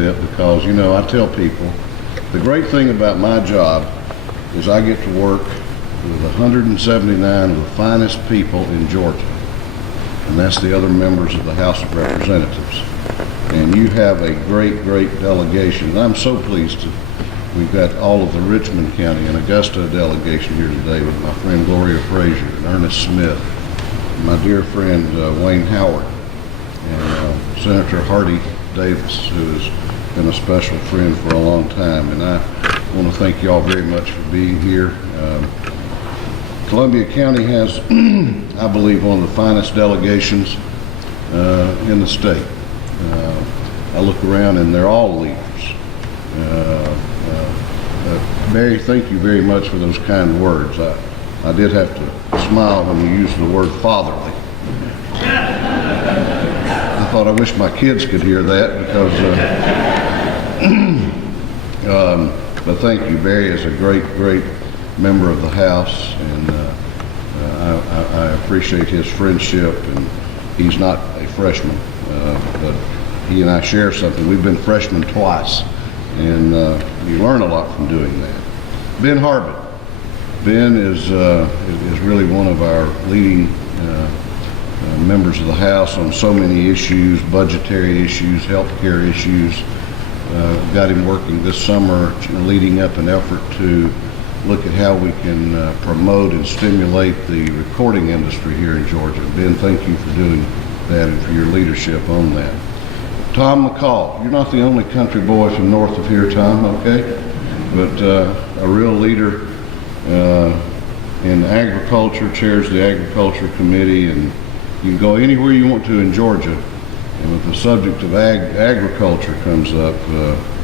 bit because, you know, I tell people the great thing about my job is I get to work with 179 of the finest people in Georgia, and that's the other members of the House of Representatives. And you have a great, great delegation. And I'm so pleased to, we've got all of the Richmond County and Augusta delegation here today with my friend Gloria Frazier and Ernest Smith, and my dear friend Wayne Howard, and Senator Hardy Davis, who has been a special friend for a long time. And I want to thank you all very much for being here. Columbia County has, I believe, one of the finest delegations in the state. I look around and they're all leaders. Mary, thank you very much for those kind words. I did have to smile when you used the word fatherly. I thought I wish my kids could hear that because, but thank you. Barry is a great, great member of the House, and I appreciate his friendship, and he's not a freshman, but he and I share something. We've been freshmen twice, and you learn a lot from doing that. Ben Harbin. Ben is really one of our leading members of the House on so many issues, budgetary issues, healthcare issues. Got him working this summer, leading up an effort to look at how we can promote and stimulate the recording industry here in Georgia. Ben, thank you for doing that and for your leadership on that. Tom McCall, you're not the only country boy from north of here, Tom, okay? But a real leader in agriculture, chairs the Agriculture Committee, and you can go anywhere you want to in Georgia, and if the subject of agriculture comes up,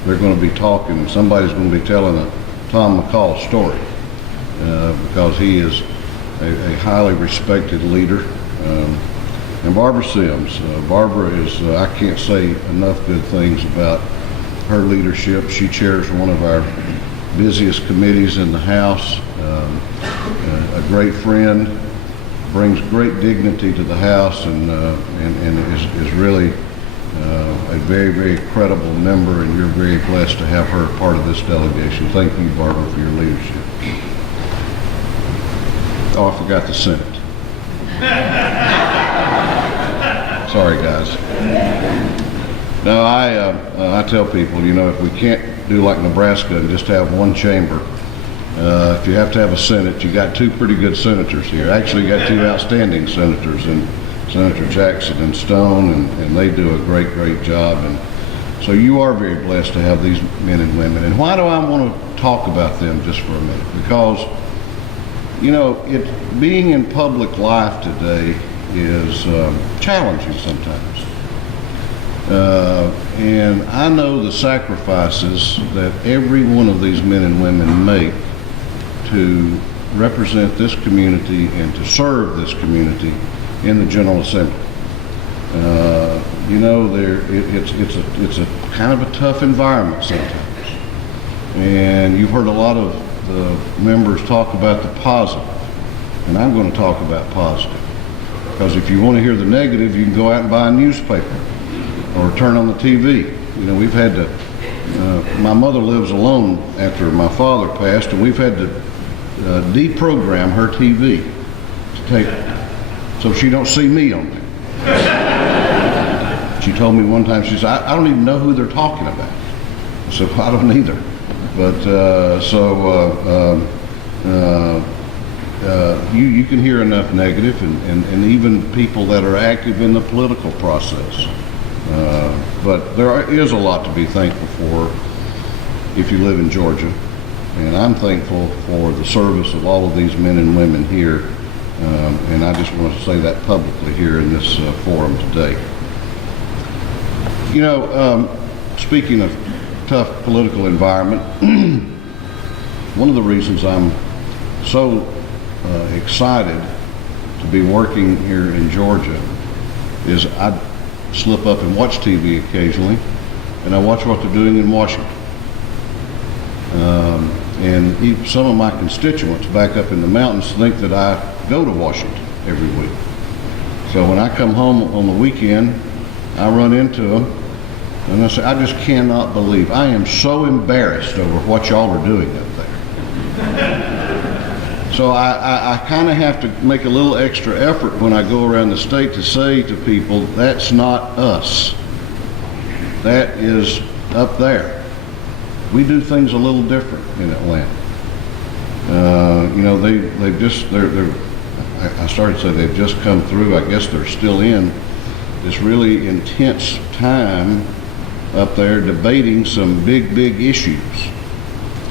they're going to be talking, and somebody's going to be telling a Tom McCall story because he is a highly respected leader. And Barbara Sims. Barbara is, I can't say enough good things about her leadership. She chairs one of our busiest committees in the House, a great friend, brings great dignity to the House, and is really a very, very credible member, and you're very blessed to have her part of this delegation. Thank you, Barbara, for your leadership. Oh, I forgot the Senate. Sorry, guys. No, I tell people, you know, if we can't do like Nebraska and just have one chamber, if you have to have a Senate, you got two pretty good senators here. Actually, you got two outstanding senators, and Senator Jackson and Stone, and they do a great, great job. And so you are very blessed to have these men and women. And why do I want to talk about them just for a minute? Because, you know, being in public life today is challenging sometimes. And I know the sacrifices that every one of these men and women make to represent this community and to serve this community in the General Assembly. You know, it's a kind of a tough environment sometimes. And you've heard a lot of the members talk about the positive, and I'm going to talk about positive. Because if you want to hear the negative, you can go out and buy a newspaper or turn on the TV. You know, we've had to, my mother lives alone after my father passed, and we've had to deprogram her TV to take, so she don't see me on there. She told me one time, she said, I don't even know who they're talking about. I said, well, I don't either. But you can hear enough negative, and even people that are active in the political process. But there is a lot to be thankful for if you live in Georgia. And I'm thankful for the service of all of these men and women here. And I just want to say that publicly here in this forum today. You know, speaking of tough political environment, one of the reasons I'm so excited to be working here in Georgia is I slip up and watch TV occasionally, and I watch what they're doing in Washington. And even some of my constituents back up in the mountains think that I go to Washington every week. So when I come home on the weekend, I run into them, And I say, I just cannot believe, I am so embarrassed over what y'all are doing up there. So I kind of have to make a little extra effort when I go around the state to say to people, that's not us. That is up there. We do things a little different in Atlanta. You know, I started to say they've just come through, I guess they're still in this really intense time up there debating some big issues.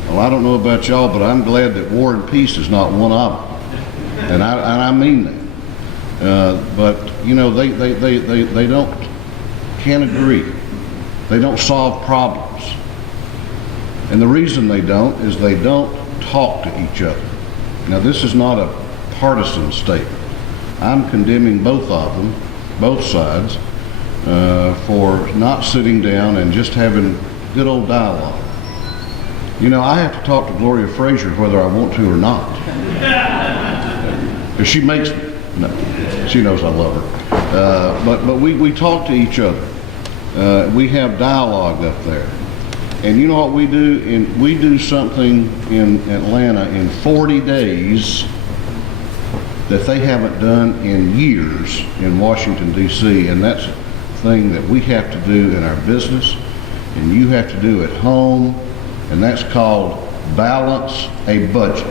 Well, I don't know about y'all, but I'm glad that war and peace is not one of them. And I mean that. But, you know, they can't agree. They don't solve problems. And the reason they don't is they don't talk to each other. Now, this is not a partisan statement. I'm condemning both of them, both sides, for not sitting down and just having good old dialogue. You know, I have to talk to Gloria Frazier whether I want to or not. Because she makes me. No, she knows I love her. But we talk to each other. We have dialogue up there. And you know what we do? We do something in Atlanta in 40 days that they haven't done in years in Washington, D.C., and that's a thing that we have to do in our business, and you have to do at home, and that's called balance a budget.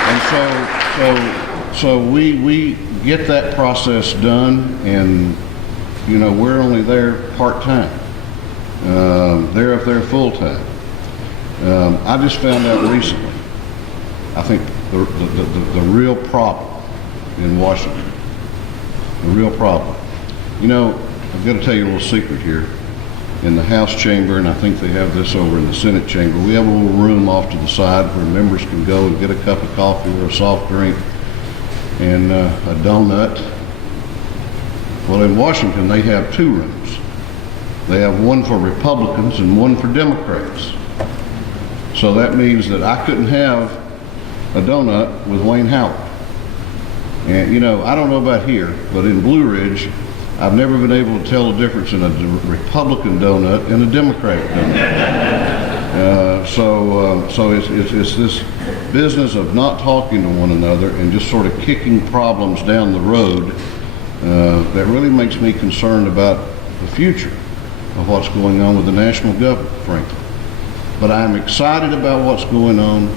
And so we get that process done, and you know, we're only there part-time. They're up there full-time. I just found out recently, I think the real problem in Washington, the real problem. You know, I've got to tell you a little secret here. In the House chamber, and I think they have this over in the Senate chamber, we have a little room off to the side where members can go and get a cup of coffee or a soft drink and a donut. Well, in Washington, they have two rooms. They have one for Republicans and one for Democrats. So that means that I couldn't have a donut with Wayne Howard. And you know, I don't know about here, but in Blue Ridge, I've never been able to tell the difference in a Republican donut and a Democratic donut. So it's this business of not talking to one another and just sort of kicking problems down the road that really makes me concerned about the future of what's going on with the national government, frankly. But I'm excited about what's going on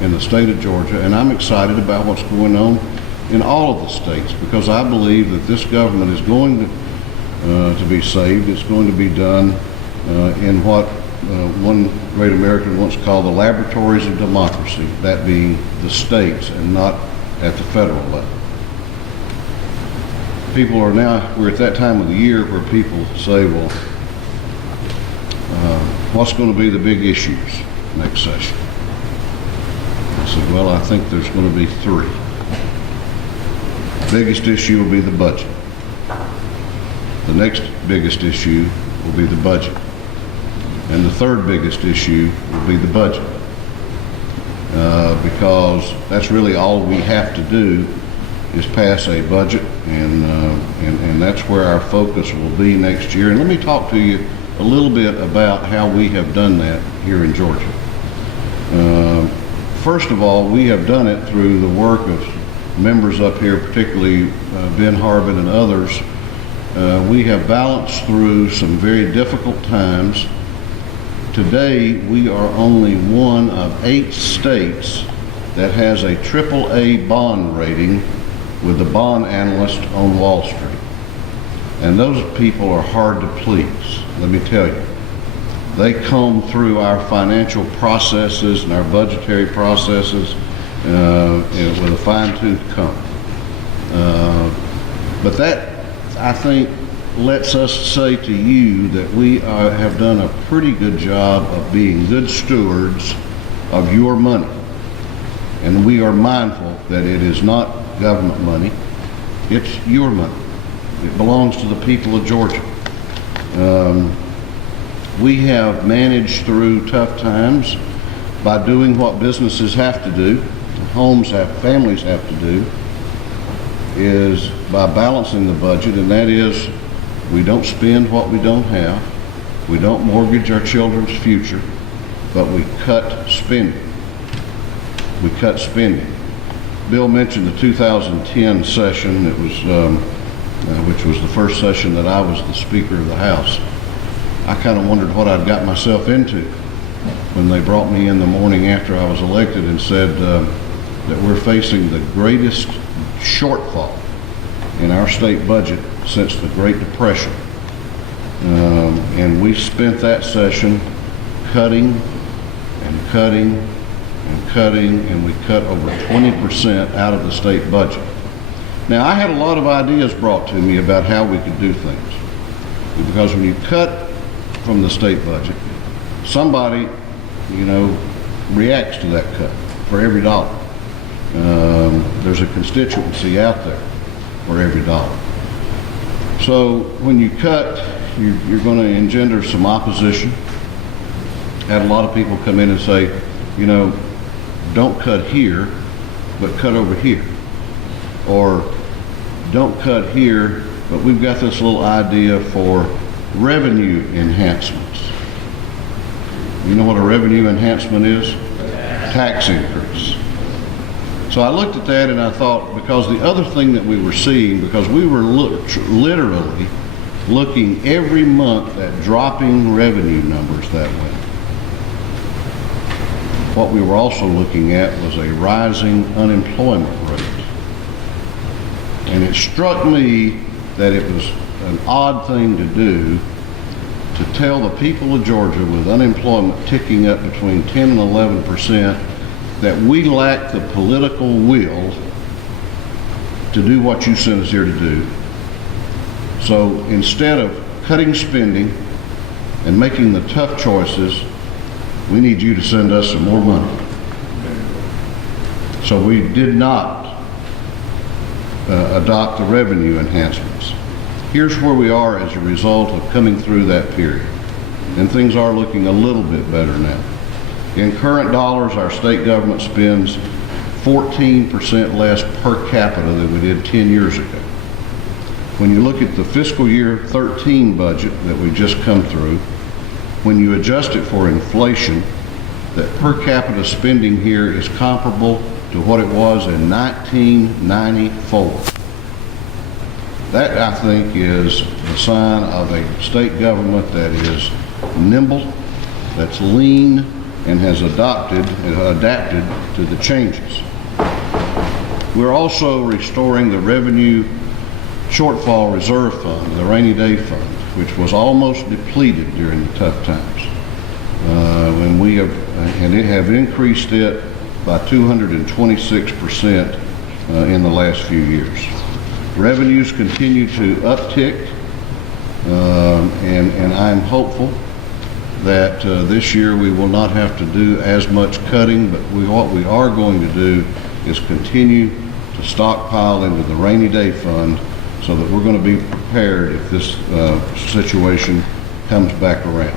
in the state of Georgia, and I'm excited about what's going on in all of the states, because I believe that this government is going to be saved. It's going to be done in what one great American once called the laboratories of democracy, that being the states and not at the federal level. We're at that time of the year where people say, well, what's going to be the big issues next session? I said, well, I think there's going to be three. The biggest issue will be the budget. The next biggest issue will be the budget. And the third biggest issue will be the budget. Because that's really all we have to do is pass a budget, and that's where our focus will be next year. And let me talk to you a little bit about how we have done that here in Georgia. First of all, we have done it through the work of members up here, particularly Ben Harbin and others. We have balanced through some very difficult times. Today, we are only one of 8 states that has a AAA bond rating with the bond analyst on Wall Street. And those people are hard to please, let me tell you. They comb through our financial processes and our budgetary processes with a fine-tooth comb. But that, I think, lets us say to you that we have done a pretty good job of being good stewards of your money. And we are mindful that it is not government money, it's your money. It belongs to the people of Georgia. We have managed through tough times by doing what businesses have to do, families have to do. is by balancing the budget, and that is we don't spend what we don't have. We don't mortgage our children's future, but we cut spending. We cut spending. Bill mentioned the 2010 session. It was, which was the first session that I was the Speaker of the House. I kind of wondered what I'd got myself into when they brought me in the morning after I was elected and said that we're facing the greatest shortfall in our state budget since the Great Depression. And we spent that session cutting and cutting and cutting, and we cut over 20% out of the state budget. Now, I had a lot of ideas brought to me about how we could do things. Because when you cut from the state budget, somebody, reacts to that cut for every dollar. There's a constituency out there for every dollar. So when you cut, you're going to engender some opposition. Had a lot of people come in and say, don't cut here, but cut over here. Or don't cut here, but we've got this little idea for revenue enhancements. You know what a revenue enhancement is? Tax increase. So I looked at that and I thought, because the other thing that we were seeing, because we were literally looking every month at dropping revenue numbers that way. What we were also looking at was a rising unemployment rate. And it struck me that it was an odd thing to do to tell the people of Georgia with unemployment ticking up between 10 and 11% that we lack the political will to do what you sent us here to do. So instead of cutting spending and making the tough choices, we need you to send us some more money. So we did not adopt the revenue enhancements. Here's where we are as a result of coming through that period. And things are looking a little bit better now. In current dollars, our state government spends 14% less per capita than we did 10 years ago. When you look at the fiscal year 13 budget that we just come through, when you adjust it for inflation, that per capita spending here is comparable to what it was in 1994. That, I think, is the sign of a state government that is nimble, that's lean, and has adapted to the changes. We're also restoring the revenue shortfall reserve fund, the rainy day fund, which was almost depleted during the tough times. And it have increased it by 226% in the last few years. Revenues continue to uptick, and I'm hopeful that this year we will not have to do as much cutting, but what we are going to do is continue to stockpile into the rainy day fund so that we're going to be prepared if this situation comes back around.